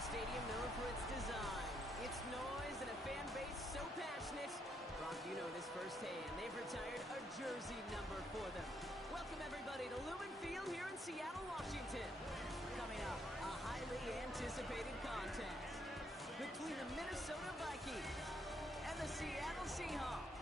a stadium known for its design, its noise, and a fan base so passionate. Brock, you know this firsthand. They've retired a jersey number for them. Welcome, everybody, to Lumen Field here in Seattle, Washington. Coming up, a highly anticipated contest between the Minnesota Vikings and the Seattle Seahawks.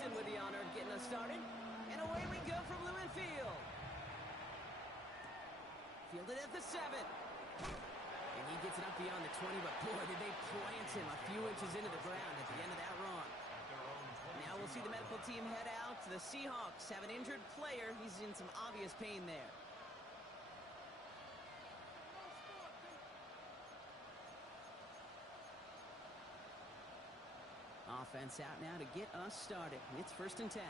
With the honor of getting us started. And away we go from Lumen Field. Fielded at the 7. And he gets it up beyond the 20, but boy, did they plant him a few inches into the ground at the end of that run. Now we'll see the medical team head out. The Seahawks have an injured player. He's in some obvious pain there. Offense out now to get us started. It's 1st and 10.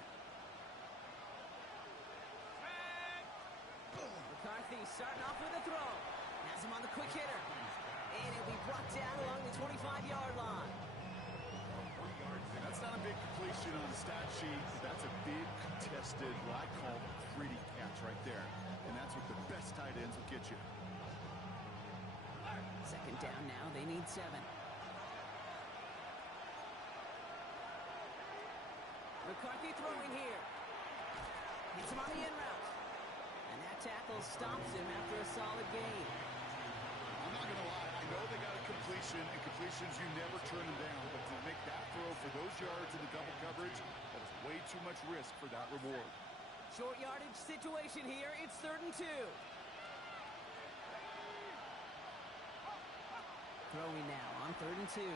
McCarthy starting off with a throw. Has him on the quick hitter. And it'll be brought down along the 25-yard line. That's not a big completion on the stat sheet. That's a big contested, what I call a gritty catch right there. And that's what the best tight ends will get you. 2nd down now. They need 7. McCarthy throwing here. Hits him on the in route. And that tackle stops him after a solid gain. I'm not going to lie. I know they got a completion, and completions, you never turn them down. But to make that throw for those yards in the double coverage, that was way too much risk for that reward. Short yardage situation here. It's 3rd and 2. Throwing now on 3rd and 2.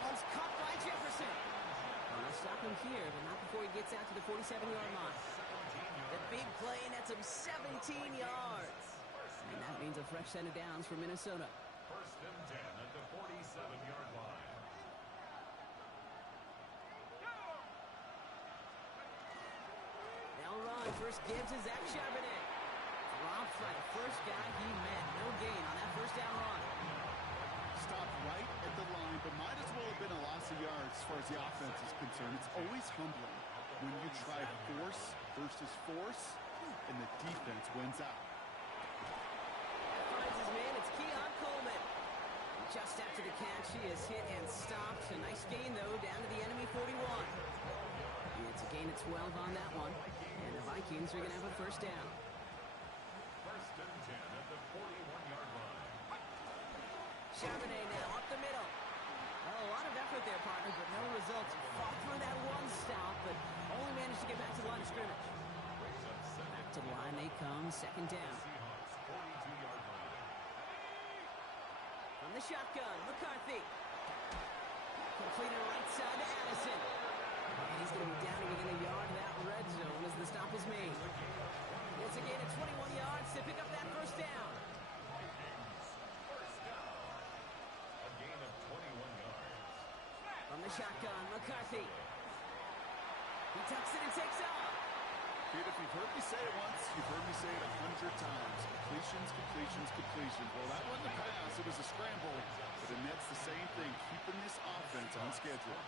One's caught by Jefferson. Well, they'll stop him here, but not before he gets out to the 47-yard line. The big play, and that's him 17 yards. And that means a fresh set of downs for Minnesota. 1st and 10 at the 47-yard line. They'll run. First gives to Zach Charbonnet. Dropped by the first guy he met. No gain on that 1st down run. Stopped right at the line, but might as well have been a loss of yards as far as the offense is concerned. It's always humbling when you try force versus force, and the defense wins out. That finds his man. It's Keon Coleman. Just after the catch, he is hit and stopped. A nice gain, though, down to the enemy 41. It's a gain of 12 on that one, and the Vikings are going to have a 1st down. 1st and 10 at the 41-yard line. Charbonnet now up the middle. Well, a lot of effort there, partner, but no results. Fought through that one stop, but only managed to get back to the line of scrimmage. Back to the line they come, 2nd down. Seahawks 42-yard line. From the shotgun, McCarthy. Completed right side to Addison. And he's going to be down to within a yard of that red zone as the stop is made. It's a gain of 21 yards to pick up that 1st down. From the shotgun, McCarthy. He tucks it and takes off. Dude, if you've heard me say it once, you've heard me say it 100 times. Completions, completions, completions. Well, that wasn't a pass. It was a scramble. But the Nets the same thing, keeping this offense on schedule.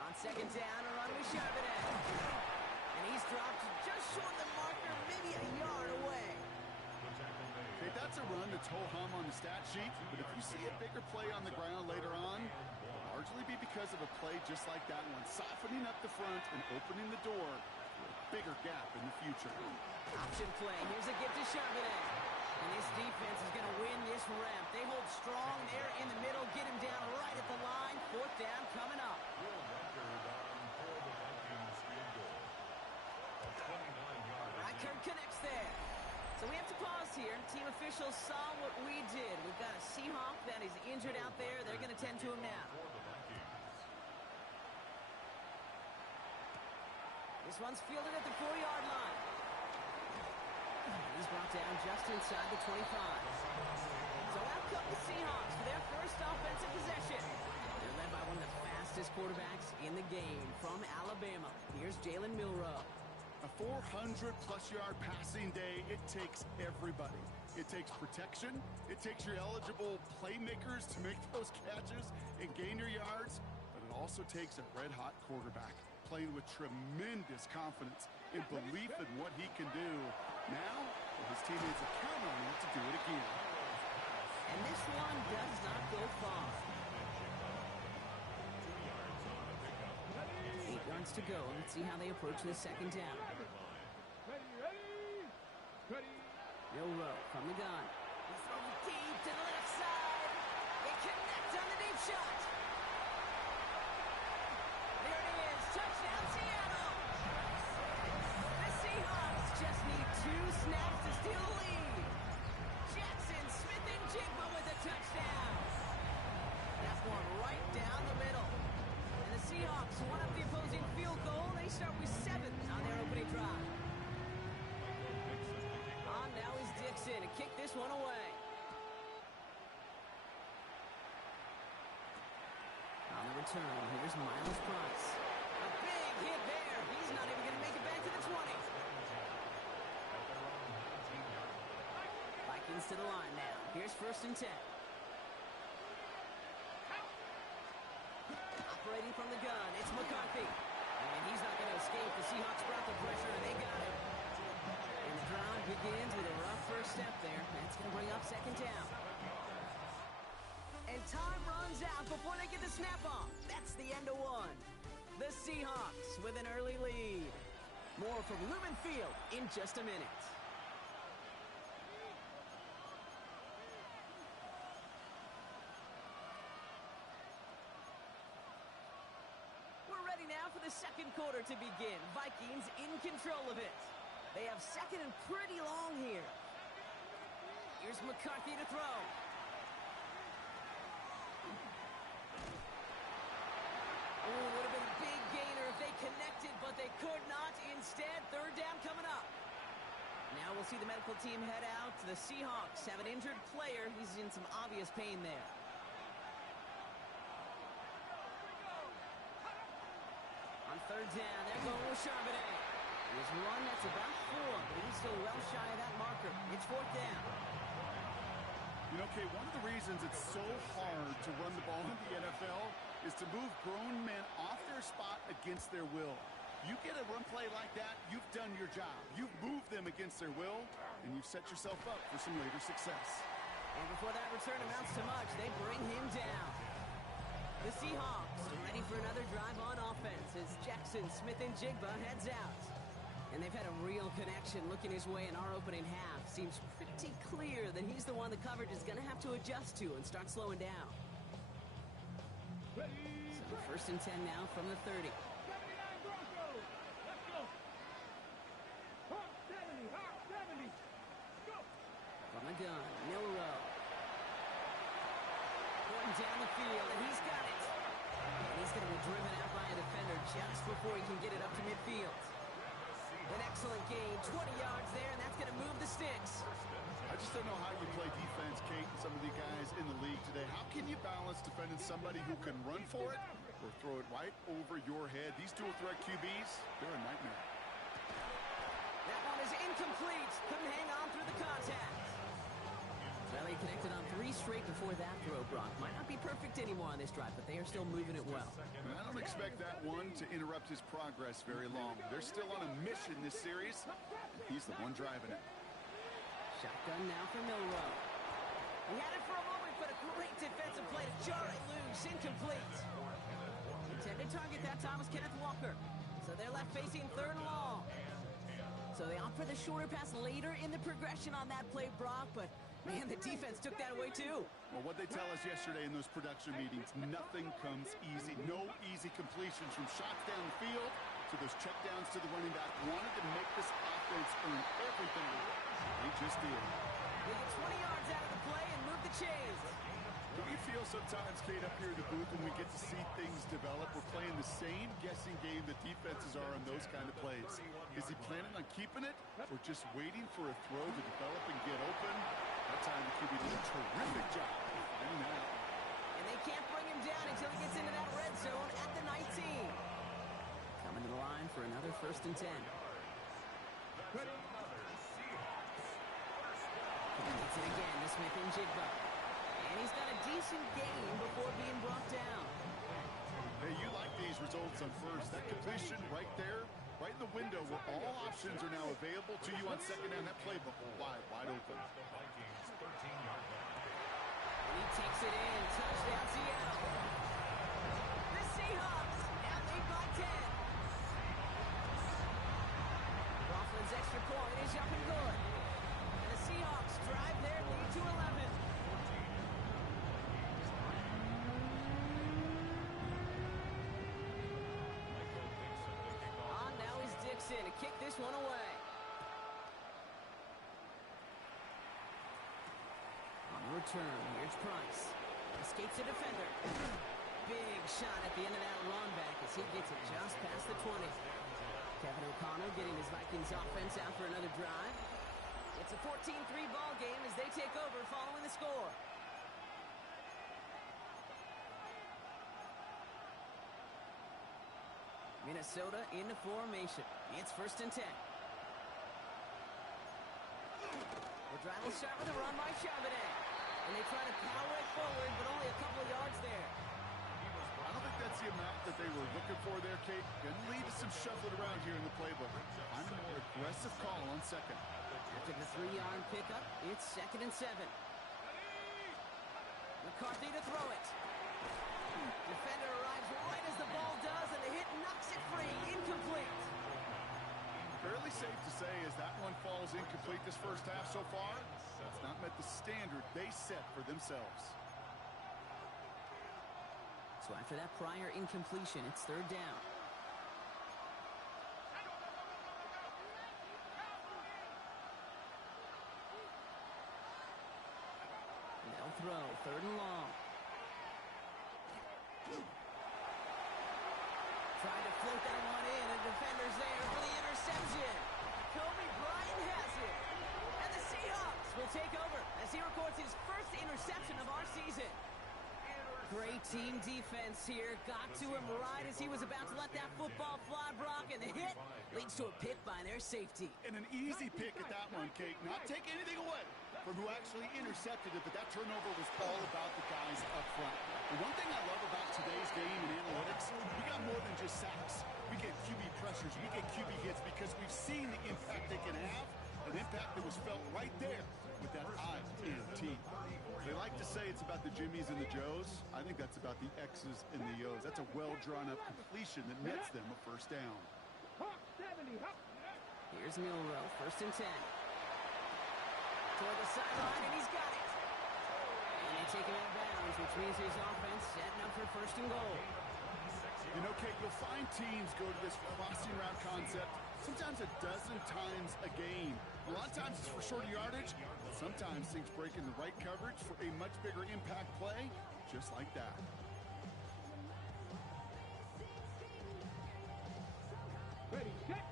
On 2nd down, a run with Charbonnet. And he's dropped just short of the marker, maybe a yard away. Okay, that's a run that's ho-hum on the stat sheet, but if you see a bigger play on the ground later on, it'll largely be because of a play just like that one, softening up the front and opening the door for a bigger gap in the future. Option play. Here's a gift to Charbonnet. And this defense is going to win this ramp. They hold strong there in the middle, get him down right at the line. 4th down coming up. Reichard connects there. So we have to pause here. Team officials saw what we did. We've got a Seahawk that is injured out there. They're going to tend to him now. This one's fielded at the 4-yard line. He's brought down just inside the 25. So out come the Seahawks for their first offensive possession. They're led by one of the fastest quarterbacks in the game from Alabama. Here's Jalen Milroe. A 400-plus yard passing day, it takes everybody. It takes protection. It takes your eligible playmakers to make those catches and gain your yards. But it also takes a red-hot quarterback playing with tremendous confidence and belief in what he can do. Now, his teammates are counting on him to do it again. And this one does not go far. 8 yards to go. Let's see how they approach this second down. Milrow from the gun. He's throwing deep to the left side. They connect on the deep shot. There it is. Touchdown, Seattle. The Seahawks just need 2 snaps to steal the lead. Jackson, Smith, and Jigba with a touchdown. That one right down the middle. And the Seahawks one up the opposing field goal. They start with 7 on their opening drive. Now is Dixon to kick this one away. On the return, here's Miles Price. A big hit there. He's not even going to make it back to the 20. Vikings to the line now. Here's 1st and 10. Operating from the gun, it's McCarthy. And he's not going to escape. The Seahawks brought the pressure, and they got him. And the drive begins with a rough first step there. That's going to bring up 2nd down. And time runs out before they get the snap off. That's the end of 1. The Seahawks with an early lead. More from Lumen Field in just a minute. We're ready now for the second quarter to begin. Vikings in control of it. They have 2nd and pretty long here. Here's McCarthy to throw. Oh, would have been a big gainer if they connected, but they could not. Instead, 3rd down coming up. Now we'll see the medical team head out. The Seahawks have an injured player. He's in some obvious pain there. On 3rd down, they're going with Charbonnet. There's one that's about 4, but he's still well shy of that marker. It's 4th down. You know, Kay, one of the reasons it's so hard to run the ball in the NFL is to move grown men off their spot against their will. You get a run play like that, you've done your job. You've moved them against their will, and you've set yourself up for some later success. And before that return amounts to much, they bring him down. The Seahawks ready for another drive on offense as Jackson, Smith, and Jigba heads out. And they've had a real connection looking his way in our opening half. Seems pretty clear that he's the one the coverage is going to have to adjust to and start slowing down. So 1st and 10 now from the 30. From the gun, Milrow. Going down the field, and he's got it. And he's going to be driven out by a defender just before he can get it up to midfield. An excellent gain, 20 yards there, and that's going to move the sticks. I just don't know how you play defense, Kate, and some of the guys in the league today. How can you balance defending somebody who can run for it or throw it right over your head? These dual threat QBs, they're a nightmare. That one is incomplete. Couldn't hang on through the contact. Well, he connected on 3 straight before that throw, Brock. Might not be perfect anymore on this drive, but they are still moving it well. And I don't expect that one to interrupt his progress very long. They're still on a mission this series. He's the one driving it. Shotgun now for Milrow. He had it for a moment, but a great defensive play to jar it loose. Incomplete. Intended target that time was Kenneth Walker. So they're left facing 3rd and long. So they opt for the shorter pass later in the progression on that play, Brock, but man, the defense took that away too. Well, what they tell us yesterday in those production meetings, nothing comes easy. No easy completions from shots down the field to those checkdowns to the running back. Wanted to make this offense earn everything. They just did. They get 20 yards out of the play and move the chains. We feel sometimes, Kate, up here in the booth when we get to see things develop, we're playing the same guessing game that defenses are on those kind of plays. Is he planning on keeping it or just waiting for a throw to develop and get open? That time the QB did a terrific job finding that out. And they can't bring him down until he gets into that red zone at the 19. Coming to the line for another 1st and 10. another Seahawks. Gets it again to Smith and Jigba. And he's got a decent game before being brought down. Hey, you like these results on first. That completion right there, right in the window where all options are now available to you on second down. That playbook wide open. The Vikings 13-yard line. And he takes it in. Touchdown Seattle. The Seahawks now lead by 10. Coughlin's extra point is up and good. And the Seahawks drive their lead to 11. On now is Dixon to kick this one away. On the return, here's Price. Escapes a defender. Big shot at the end of that run back as he gets it just past the 20. Kevin O'Connell getting his Vikings offense out for another drive. It's a 14-3 ball game as they take over following the score. Minnesota in the formation. It's 1st and 10. The drive will start with a run by Charbonnet. And they try to power it forward, but only a couple of yards there. I don't think that's the amount that they were looking for there, Kate. Going to lead to some shuffling around here in the playbook. I'm a more aggressive call on second. After the 3-yard pickup, it's 2nd and 7. McCarthy to throw it. Defender arrives right as the ball does, and the hit knocks it free. Incomplete. Fairly safe to say as that one falls incomplete this first half so far, it's not met the standard they set for themselves. So after that prior incompletion, it's 3rd down. They'll throw 3rd and long. Trying to float that one in, and defender's there for the interception. Kobe Bryant has it. And the Seahawks will take over as he records his first interception of our season. Great team defense here. Got to him right as he was about to let that football fly, Brock, and the hit leads to a pick by their safety. And an easy pick at that one, Kate. Not take anything away from who actually intercepted it, but that turnover was all about the guys up front. The one thing I love about today's game in analytics, we got more than just sacks. We get QB pressures, we get QB hits because we've seen the impact they can have, an impact that was felt right there with that INT. They like to say it's about the Jimmies and the Joes. I think that's about the X's and the O's. That's a well-drawn-up completion that nets them a first down. Here's Milrow, 1st and 10. Toward the sideline, and he's got it. And they take him out of bounds, which means his offense setting up for 1st and goal. You know, Kate, you'll find teams go to this crossing route concept sometimes a dozen times a game. A lot of times it's for shorter yardage, but sometimes things break in the right coverage for a much bigger impact play, just like that. Ready, set.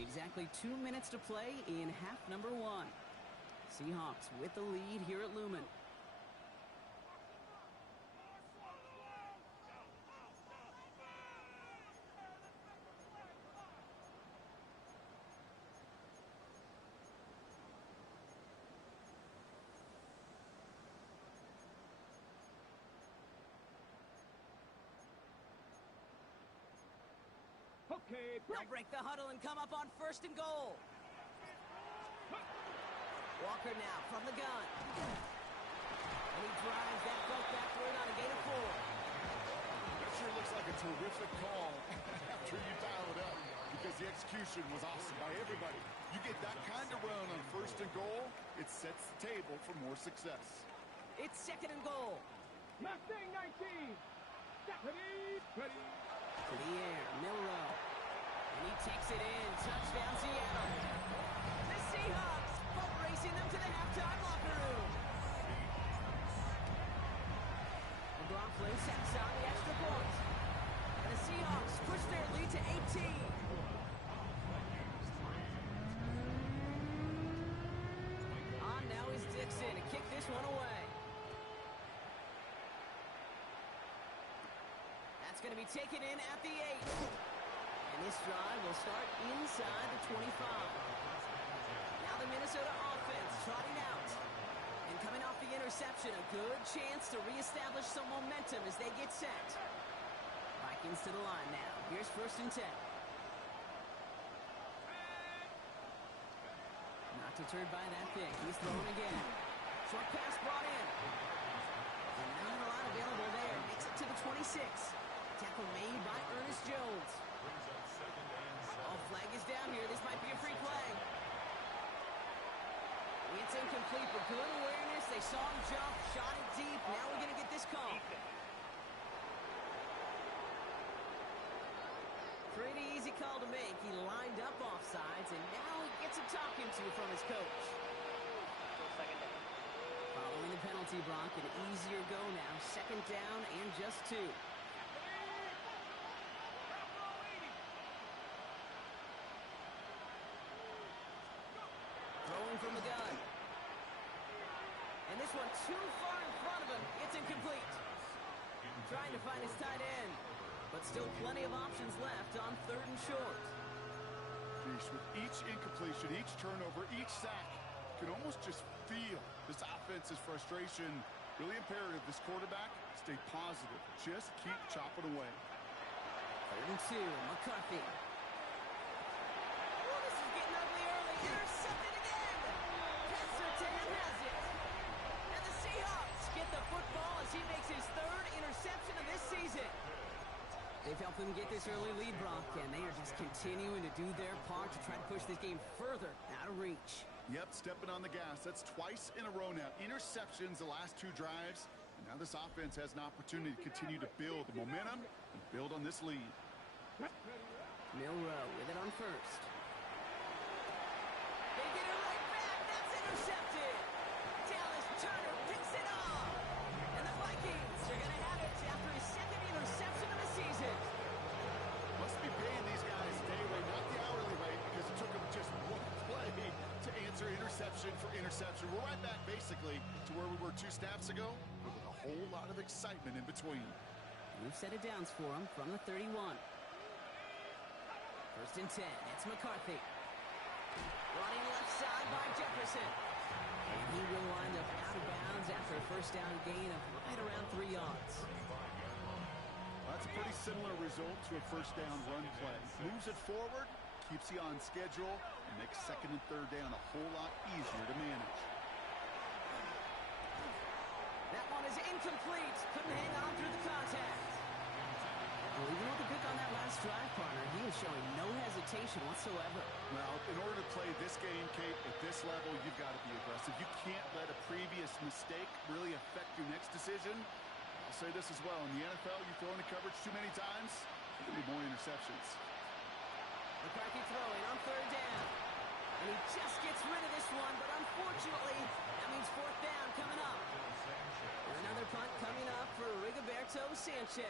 Exactly 2 minutes to play in half number 1. Seahawks with the lead here at Lumen. Okay, They'll break the huddle and come up on 1st and goal. Walker now from the gun. And he drives that back through it on a gain of 4. That sure looks like a terrific call after you dial it up because the execution was awesome by everybody. You get that kind of run on 1st and goal, it sets the table for more success. It's 2nd and goal. Mustang 19. Ready, ready. To the air, Milrow. And he takes it in. Touchdown, Seattle. The Seahawks boat racing them to the halftime locker room. McLaughlin sets on the extra point. And the Seahawks push their lead to 18. On now is Dixon to kick this one away. That's going to be taken in at the 8. And this drive will start inside the 25. Now the Minnesota offense trotting out. And coming off the interception, a good chance to reestablish some momentum as they get set. Vikings to the line now. Here's 1st and 10. Not deterred by that pick. He's throwing again. Short pass brought in. And not a lot available there. Makes it to the 26. Tackle made by Ernest Jones. Oh, flag is down here. This might be a free play. It's incomplete, but good awareness. They saw him jump, shot it deep. Now we're going to get this call. Pretty easy call to make. He lined up offsides, and now he gets a talking to from his coach. Following the penalty block, an easier go now. 2nd down and just 2. Throwing from the gun. And this one too far in front of him. It's incomplete. Trying to find his tight end. But still plenty of options left on 3rd and short. With each incompletion, each turnover, each sack, you can almost just feel this offense's frustration. Really imperative this quarterback stay positive. Just keep chopping away. 3rd and 2, McCarthy. Oh, this is getting ugly early. Intercepted again. Surtain has it. And the Seahawks get the football as he makes his 3rd interception of this season. They've helped them get this early lead, Brock, and they are just continuing to do their part to try to push this game further out of reach. Yep, stepping on the gas. That's twice in a row now. Interceptions the last 2 drives. And now this offense has an opportunity to continue to build the momentum and build on this lead. Milroe with it on 1st. They get it right back. That's intercepted. Dallas Turner picks it off. And the Vikings are going to have it after his 2nd interception of the season. Must be paying these guys day rate, not the hourly rate, because it took them just 1 play to answer interception for interception. We're right back basically to where we were 2 snaps ago, but with a whole lot of excitement in between. We've set it downs for him from the 31. 1st and 10. It's McCarthy. Running left side by Jefferson. And he will wind up out of bounds after a 1st down gain of right around 3 yards. That's a pretty similar result to a 1st down run play. Moves it forward, keeps you on schedule, and makes 2nd and 3rd down a whole lot easier to manage. That one is incomplete. Couldn't hang on through the contact. Well, even with the pick on that last drive, partner, he was showing no hesitation whatsoever. Well, in order to play this game, Kate, at this level, you've got to be aggressive. You can't let a previous mistake really affect your next decision. I'll say this as well. In the NFL, you throw into coverage too many times, there'll be more interceptions. McCarthy throwing on 3rd down. And he just gets rid of this one, but unfortunately, that means 4th down coming up. Another punt coming up for Rigoberto Sanchez.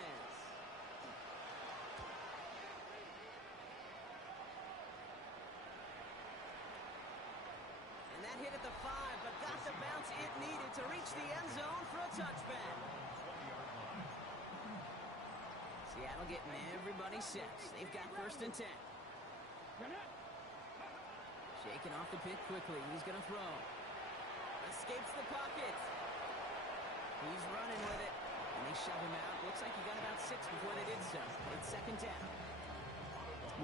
And that hit at the 5, but got the bounce it needed to reach the end zone for a touchback. Seattle getting everybody set. They've got 1st and 10. Shaking off the pick quickly. He's going to throw. Escapes the pocket. He's running with it. And they shove him out. Looks like he got about 6 before they did so. It's 2nd down.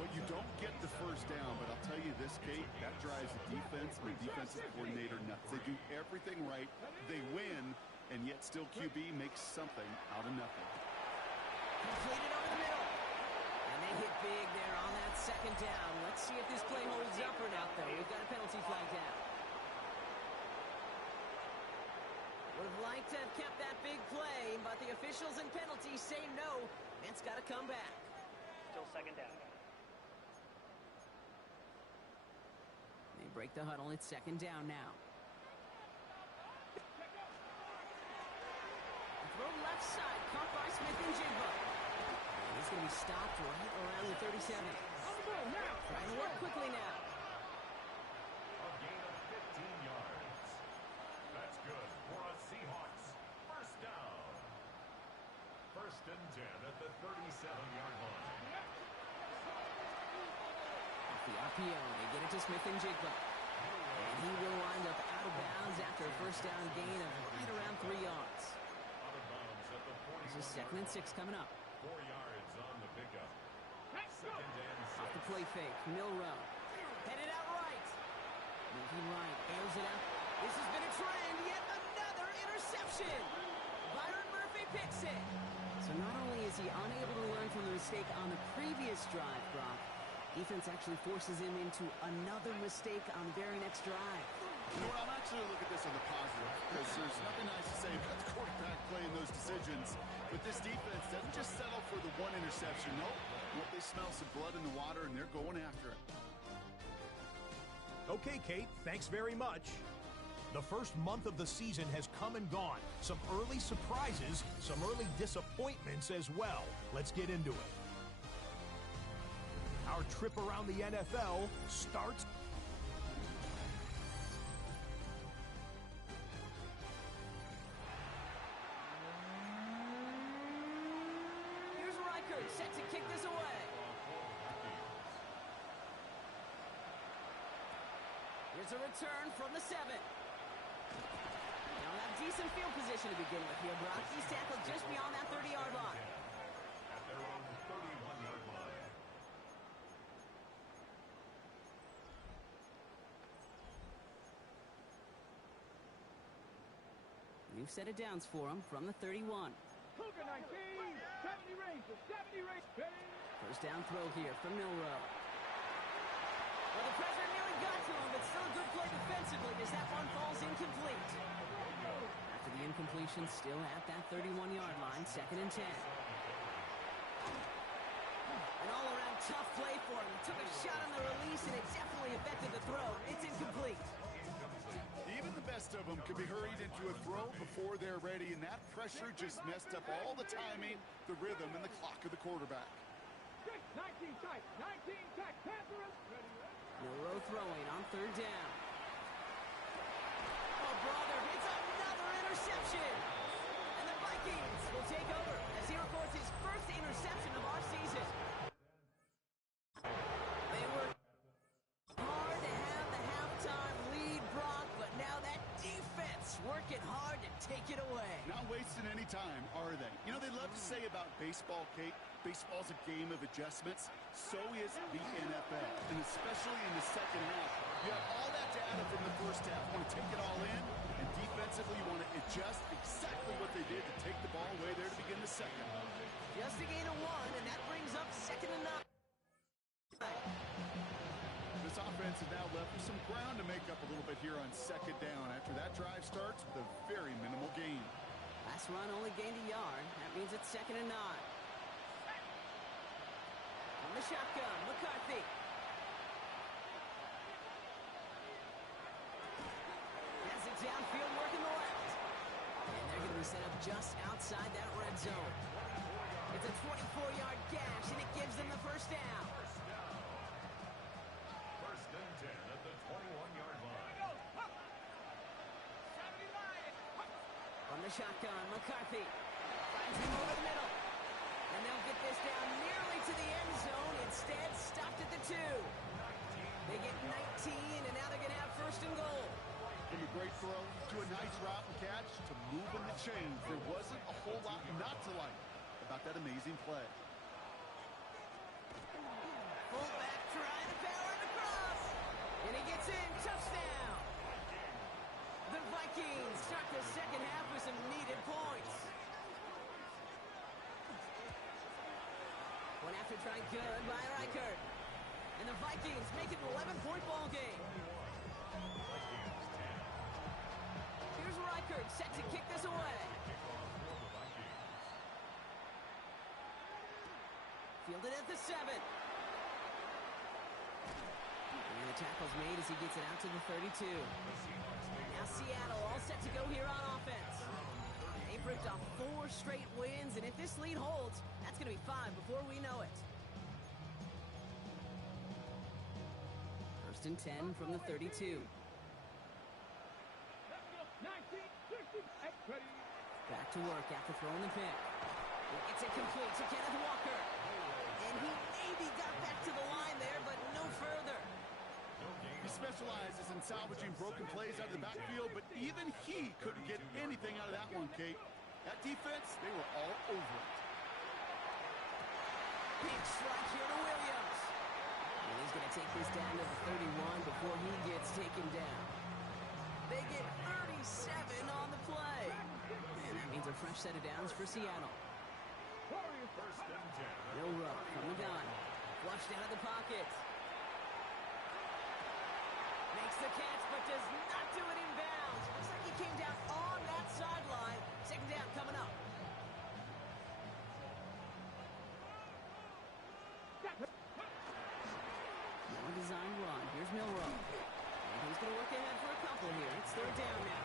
Well, you don't get the 1st down, but I'll tell you this, Kate, that drives the defense and the defensive coordinator nuts. They do everything right. They win, and yet still QB makes something out of nothing. Completed over the middle. And they hit big there on that 2nd down. Let's see if this play holds up or not, though. We've got a penalty flag down. Would have liked to have kept that big play, but the officials and penalties say no. It's got to come back. Still 2nd down. They break the huddle. It's 2nd down now. Throw left side, caught by Smith and Jigba. He's going to be stopped right around the 37. Trying to work quickly now. A gain of 15 yards. That's good for a Seahawks. 1st down. 1st and 10 at the 37-yard line. Off the RPO, they get it to Smith and Jigba. And he will wind up out of bounds after a first down gain of right around 3 yards. Out of bounds at the 41. This is 2nd and 6 coming up. 4 yards on the pickup. 2nd and 6. Off the play fake, Milrow. Headed out right. Moving right, airs it out. This has been a trend, yet another interception. Byron Murphy picks it. So not only is he unable to learn from the mistake on the previous drive, Brock, defense actually forces him into another mistake on the very next drive. You know what, I'm actually looking at this on the positive, because there's nothing nice to say about the quarterback playing those decisions. But this defense doesn't just settle for the one interception. Nope. They smell some blood in the water, and they're going after it. Okay, Kate, thanks very much. The first month of the season has come and gone. Some early surprises, some early disappointments as well. Let's get into it. Our trip around the NFL starts. Here's Reichert, set to kick this away. Here's a return from the 7. They'll have decent field position to begin with here, Brock. He's tackled just beyond that 30-yard line. At their own 31-yard line. New set of downs for him from the 31. Cougar 19, 70 range, 70 range. First down throw here from Milrow. Well, the pressure nearly got to him, but still a good play defensively as that one falls incomplete. After the incompletion, still at that 31-yard line, 2nd and 10. An all-around tough play for him. He took a shot on the release, and it definitely affected the throw. It's incomplete. Even the best of them could be hurried into a throw before they're ready, and that pressure just messed up all the timing, the rhythm, and the clock of the quarterback. 19 tight, Panthers. Milrow throwing on 3rd down. Oh, brother, it's another interception. And the Vikings will take over as he records his first interception of our season. They were hard to have the halftime lead, Brock, but now that defense working hard to take it away. Not wasting any time, are they? You know, they love to say about baseball, Kate, baseball's a game of adjustments. So is the NFL, and especially in the second half. You have all that data from the first half. You want to take it all in, and defensively you want to adjust exactly what they did to take the ball away there to begin the second. Just a gain of 1, and that brings up 2nd and 9. This offense is now left with some ground to make up a little bit here on 2nd down after that drive starts with a very minimal gain. Last run only gained a yard. That means it's 2nd and 9. On the shotgun, McCarthy. Has it downfield, working the left. And they're going to be set up just outside that red zone. It's a 24-yard gash, and it gives them the first down. First and 10 at the 21-yard line. On the shotgun, McCarthy finds him over the middle. And they'll get this down nearly to the end zone. Instead, stopped at the 2. They get 19, and now they're going to have 1st and goal. From a great throw to a nice route and catch to moving the chains, there wasn't a whole lot not to like about that amazing play. Fullback trying to power it across. And he gets in. Touchdown. The Vikings start the second half with some needed points. One after try good by Reichert. And the Vikings make it an 11-point ball game. Here's Reichert set to kick this away. Fielded at the 7. And the tackle's made as he gets it out to the 32. Now Seattle all set to go here on offense. They've ripped off 4 straight wins, and if this lead holds, that's going to be 5 before we know it. 1st and 10 from the 32. Back to work after throwing the pick. It's incomplete to Kenneth Walker. And he maybe got back to the line there, but no further. He specializes in salvaging broken plays out of the backfield, but even he couldn't get anything out of that one, Kate. That defense, they were all over it. Big strike here to Williams. And he's going to take this down to the 31 before he gets taken down. They get 37 on the play. And that means a fresh set of downs for Seattle. First and 10. Milrow from the gun. Flushed out of the pocket. Makes the catch, but does not do it in bounds. Looks like he came down on that sideline. Second down coming up. More design run. Here's Milrow. And he's going to look ahead for a couple here. It's third down now.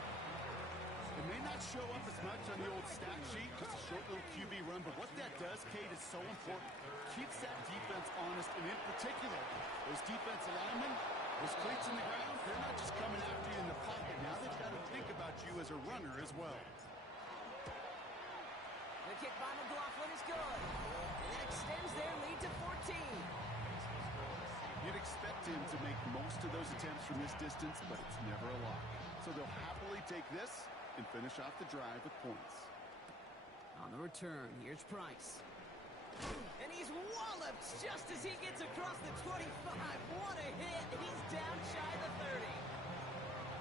It may not show up as much on the old stat sheet, just a short little QB run, but what that does, Kate, is so important. Keeps that defense honest, and in particular, those defense linemen, those cleats in the ground, they're not just coming after you in the pocket. Now they've got to think about you as a runner as well. The kick by McLaughlin is good. And that extends their lead to 14. You'd expect him to make most of those attempts from this distance, but it's never a lock. So they'll happily take this and finish off the drive with points. On the return, here's Price. And he's walloped just as he gets across the 25. What a hit. He's down shy of the 30.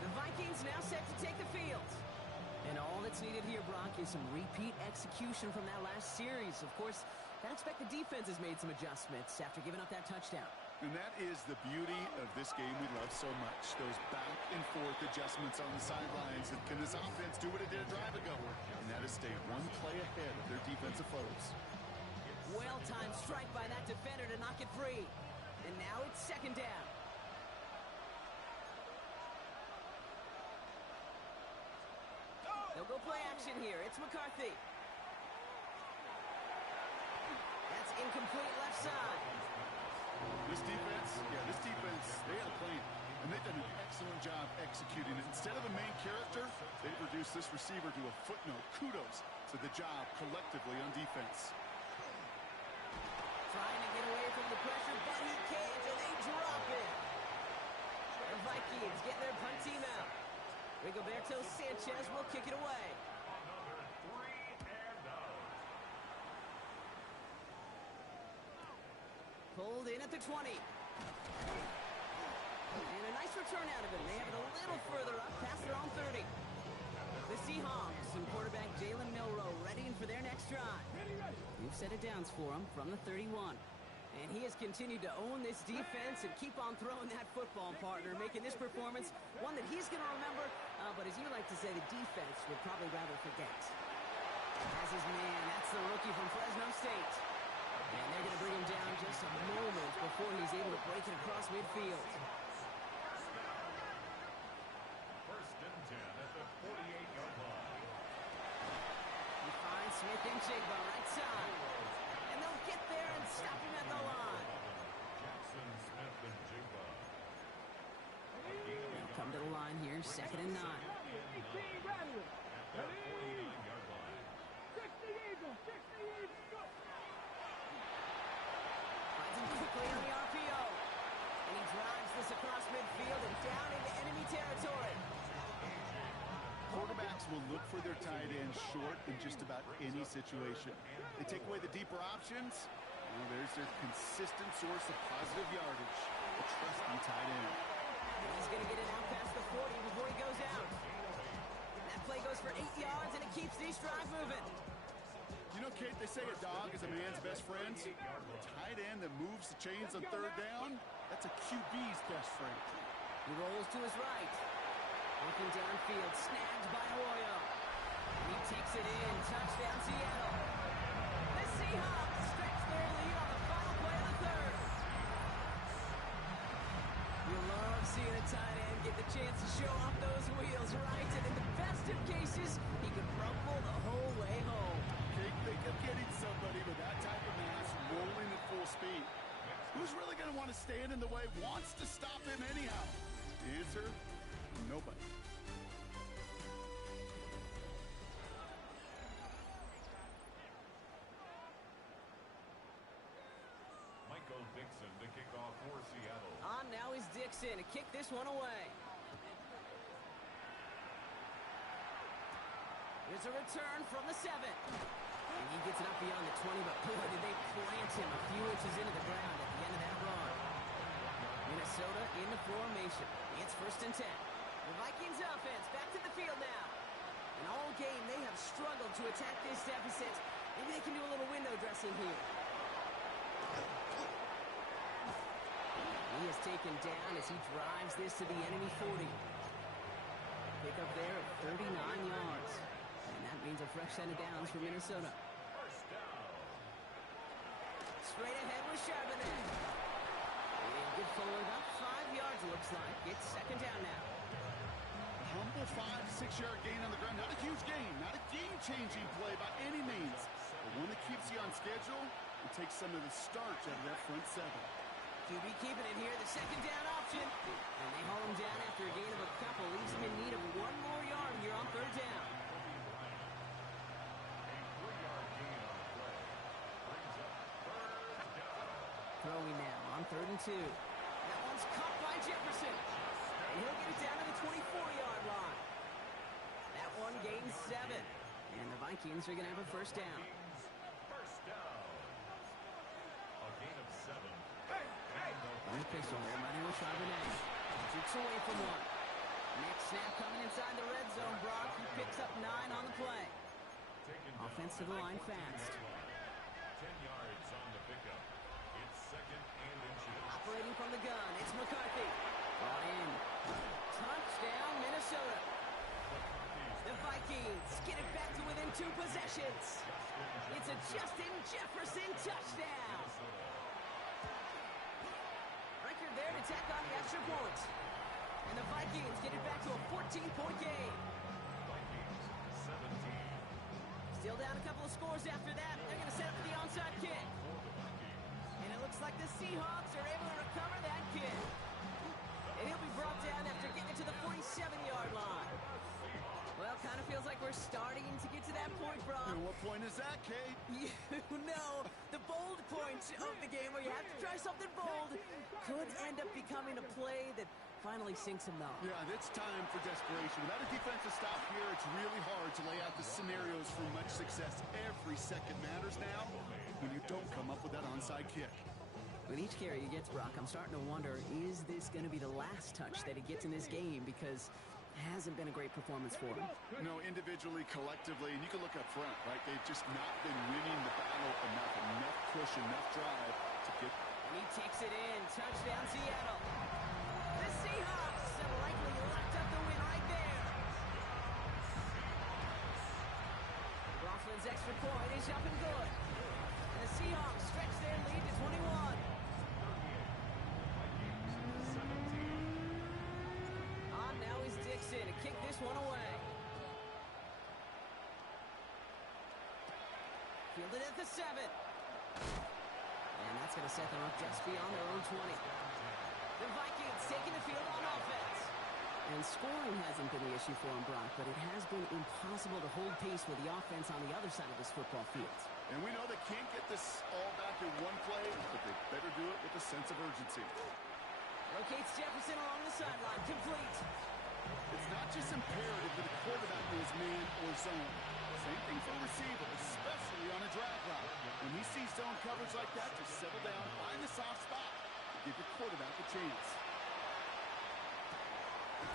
The Vikings now set to take the field. And all that's needed here, Brock, is some repeat execution from that last series. Of course, I expect the defense has made some adjustments after giving up that touchdown. And that is the beauty of this game we love so much. Those back and forth adjustments on the sidelines. And can this offense do what it did a drive ago? And that is stay one play ahead of their defensive foes. Well-timed strike by that defender to knock it free. And now it's second down. They'll go play action here. It's McCarthy. That's incomplete left side. This defense, they had a plan. And they've done an excellent job executing it. Instead of a main character, they've reduced this receiver to a footnote. Kudos to the job collectively on defense. Trying to get away from the pressure, but he can't, and they drop it. The Vikings get their punt team out. Rigoberto Sanchez will kick it away. Another 3 and out. Pulled in at the 20. And a nice return out of it. They have it a little further up, past their own 30. The Seahawks and quarterback Jalen Milrow readying for their next drive. New set of downs for him from the 31. And he has continued to own this defense and keep on throwing that football, partner, making this performance one that he's going to remember, but as you like to say, the defense would probably rather forget. As his man, that's the rookie from Fresno State. And they're going to bring him down just a moment before he's able to break it across midfield. First and 10 at the 48-yard line. He finds Smith and Jigba right side. And they'll get there and stop him at the line. Jackson, Smith, and Jigba. They'll come to the line here, second and 9. At the 49-yard line. 60 Eagles, 60 Eagles, go! Finds him quickly on the RPO. And he drives this across midfield and down into enemy territory. Quarterbacks will look for their tight end short in just about any situation. They take away the deeper options. Well, there's their consistent source of positive yardage. The trusting tight end. And he's going to get it out past the 40 before he goes out. That play goes for 8 yards, and it keeps this drive moving. You know, Kate, they say a dog is a man's best friend. A tight end that moves the chains on third down, that's a QB's best friend. He rolls to his right. Looking downfield, snagged by Arroyo. He takes it in, touchdown Seattle. The Seahawks stretch their lead on the final play of the third. You love seeing a tight end get the chance to show off those wheels, right? And in the best of cases, he could rumble the whole way home. Kate, think of getting somebody with that type of mass rolling at full speed. Who's really going to want to stand in the way, wants to stop him anyhow? The answer, nobody. Dixon to kick this one away. Here's a return from the 7. And he gets it up beyond the 20, but boy, did they plant him a few inches into the ground at the end of that run. Minnesota in the formation. It's 1st and 10. The Vikings offense back to the field now. And all game, they have struggled to attack this deficit. Maybe they can do a little window dressing here. He is taken down as he drives this to the enemy 40. Pick up there at 39 yards. And that means a fresh set of downs for Minnesota. Straight ahead with Charbonnet. And good forward, about 5 yards it looks like. It's 2nd down now. A humble 5-6-yard gain on the ground. Not a huge gain, not a game-changing play by any means. But one that keeps you on schedule and takes some of the starch out of that front 7. QB keeping it here, the 2nd down option. And they haul him down after a gain of a couple. Leaves him in need of 1 more yard here on 3rd down. Throwing now on 3rd and 2. That one's caught by Jefferson. And he'll get it down to the 24-yard line. That one gains 7. And the Vikings are going to have a 1st down. Pistol there, running with Charbonnet. Shoots away from one. Next snap coming inside the red zone. Brock, he picks up 9 on the play. Offense to the line fast. 10 yards on the pickup. It's 2nd and inches. Operating from the gun, it's McCarthy. Brought in. Touchdown, Minnesota. The Vikings get it back to within 2 possessions. It's a Justin Jefferson touchdown. There to tack on the extra point. And the Vikings get it back to a 14-point game. Vikings 17. Still down a couple of scores after that. They're going to set up for the onside kick. And it looks like the Seahawks are able to recover that kick. And he'll be brought down after getting it to the 47-yard line. Well, kind of feels like we're starting to get to that point, Brock. And what point is that, Kate? You know, the bold point of the game where you have to try something bold could end up becoming a play that finally sinks him, though. Yeah, it's time for desperation. Without a defensive stop here, it's really hard to lay out the scenarios for much success. Every second matters now when you don't come up with that onside kick. With each carry he gets, Brock, I'm starting to wonder, is this going to be the last touch that he gets in this game? Because it hasn't been a great performance for him. You know, individually, collectively, and you can look up front, right? They've just not been winning the battle enough push, enough drive to get. And he takes it in. Touchdown, Seattle. The Seahawks have likely locked up the win right there. Rothman's extra point is up and good. And the Seahawks stretch their lead to 21. On now is Dixon to kick this one away. Fielded at the 7. And that's going to set them up just beyond their own 20. The Vikings taking the field on offense. And scoring hasn't been the issue for him, Brock, but it has been impossible to hold pace with the offense on the other side of this football field. And we know they can't get this all back in one play, but they better do it with a sense of urgency. Locates Jefferson along the sideline, complete. It's not just imperative that a quarterback knows man or zone. Same thing for a receiver, especially on a drag route. When he sees zone coverage like that, just settle down, find the soft spot, and give your quarterback a chance.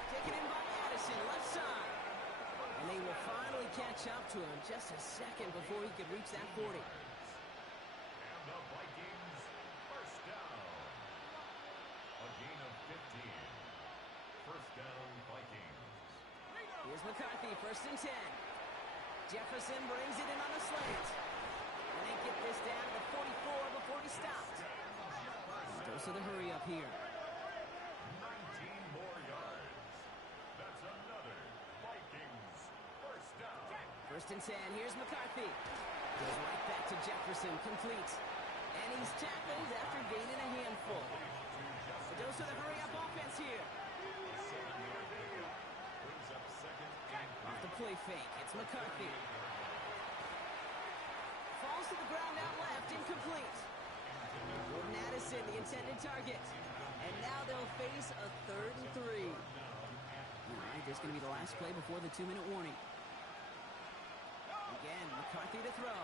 Taken in by Addison, left side. And they will finally catch up to him just a second before he could reach that 40. And the Vikings, 1st down. A gain of 15. 1st down, Vikings. Here's McCarthy, 1st and 10. Jefferson brings it in on a slant. And they get this down to the 44 before he stopped. Dose of the hurry up here. 19 more yards. That's another Vikings 1st down. 1st and 10, here's McCarthy. Goes right back to Jefferson, complete. And he's tackled after gaining a handful. A dose of the hurry-up offense here. Brings up 2nd and Off the play fake, it's McCarthy. Falls to the ground out left, incomplete. Jordan Addison, the intended target. And now they'll face a 3rd and 3. All right, this is going to be the last play before the 2-minute warning. Again, McCarthy to throw.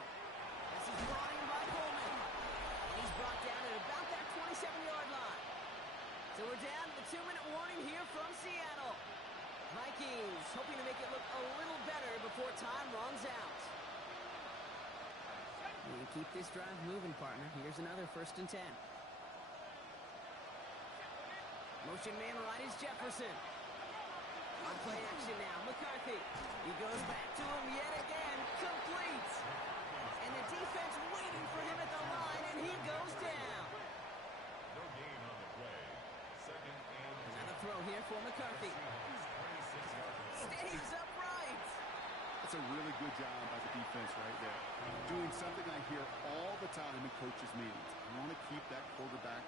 This is brought in by Coleman. And he's brought down at about that 27-yard line. So we're down to the 2-minute warning here from Seattle. Vikings hoping to make it look a little better before time runs out. And keep this drive moving, partner. Here's another 1st and 10. Motion man right is Jefferson. On play action now, McCarthy. He goes back to him yet again, complete. And the defense waiting for him at the line, and he goes down. No gain on the play. 2nd and 10. Another throw here for McCarthy. Stays upright. That's a really good job by the defense right there. Doing something I hear all the time in coaches' meetings. I want to keep that quarterback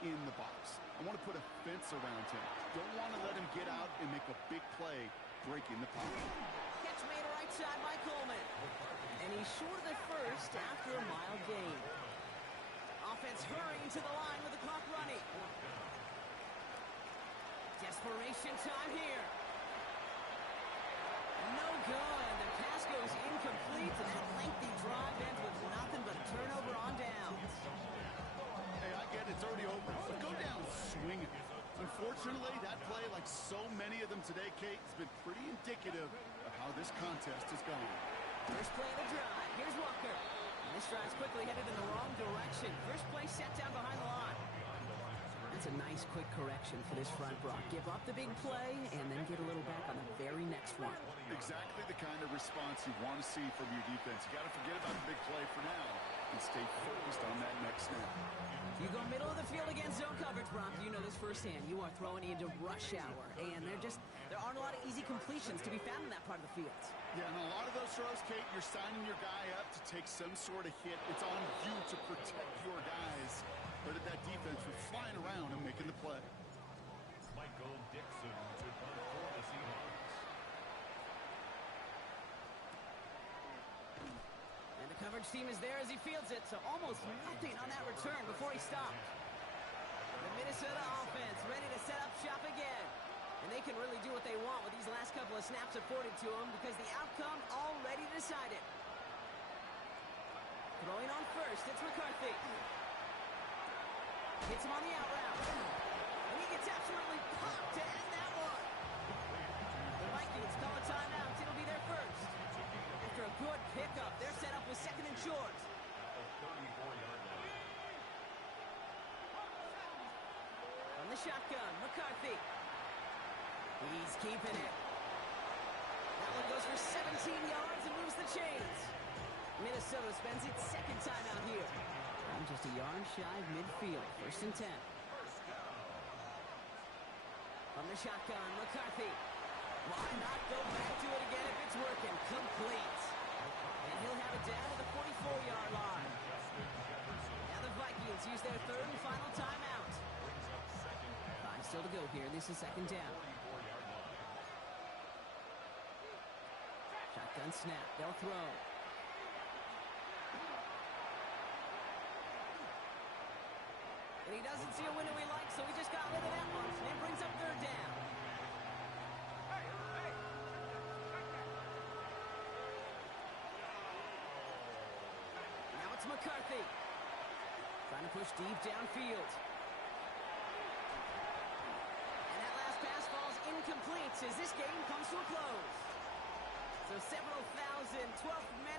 in the box. I want to put a fence around him. Don't want to let him get out and make a big play breaking the pocket. Catch made right side by Coleman. And he's short of the first after a mile gain. Offense hurrying to the line with the clock running. Desperation time here. No good. The pass goes incomplete, and that lengthy drive ends with nothing but a turnover on downs. Hey, I get it. It's already over. But go down swinging. Unfortunately, that play, like so many of them today, Kate, has been pretty indicative of how this contest has gone. First play of the drive. Here's Walker. And this drive's quickly headed in the wrong direction. First play set down behind the line. That's a nice quick correction for this front, Brock. Give up the big play and then get a little back on the very next one. Exactly the kind of response you want to see from your defense. You got to forget about the big play for now and stay focused on that next snap. You go middle of the field against zone coverage, Brock. You know this firsthand. You are throwing into rush hour, and there aren't a lot of easy completions to be found in that part of the field. Yeah, and a lot of those throws, Kate, you're signing your guy up to take some sort of hit. It's on you to protect your guys. But that defense was flying around and making the play. Michael Dixon to punt for the Seahawks. And the coverage team is there as he fields it, so almost nothing on that return before he stopped. The Minnesota offense ready to set up shop again. And they can really do what they want with these last couple of snaps afforded to them because the outcome already decided. Throwing on first, it's McCarthy. Hits him on the out route. And he gets absolutely popped to end that one. The Vikings call a timeout. It'll be their first. After a good pickup, they're set up with 2nd and short. A 34-yard line. From the shotgun, McCarthy. He's keeping it. That one goes for 17 yards and moves the chains. Minnesota spends its 2nd timeout here. I'm just a yard shy of midfield. 1st and 10. From the shotgun, McCarthy. Why not go back to it again if it's working? Complete. And he'll have it down to the 44-yard line. Now the Vikings use their 3rd and final timeout. 5 still to go here. This is 2nd down. Shotgun snap. They'll throw. And he doesn't see a window he likes, so he just got rid of that one. And it brings up 3rd down. Now it's McCarthy. Trying to push deep downfield. And that last pass falls incomplete as this game comes to a close. So several thousand 12th men and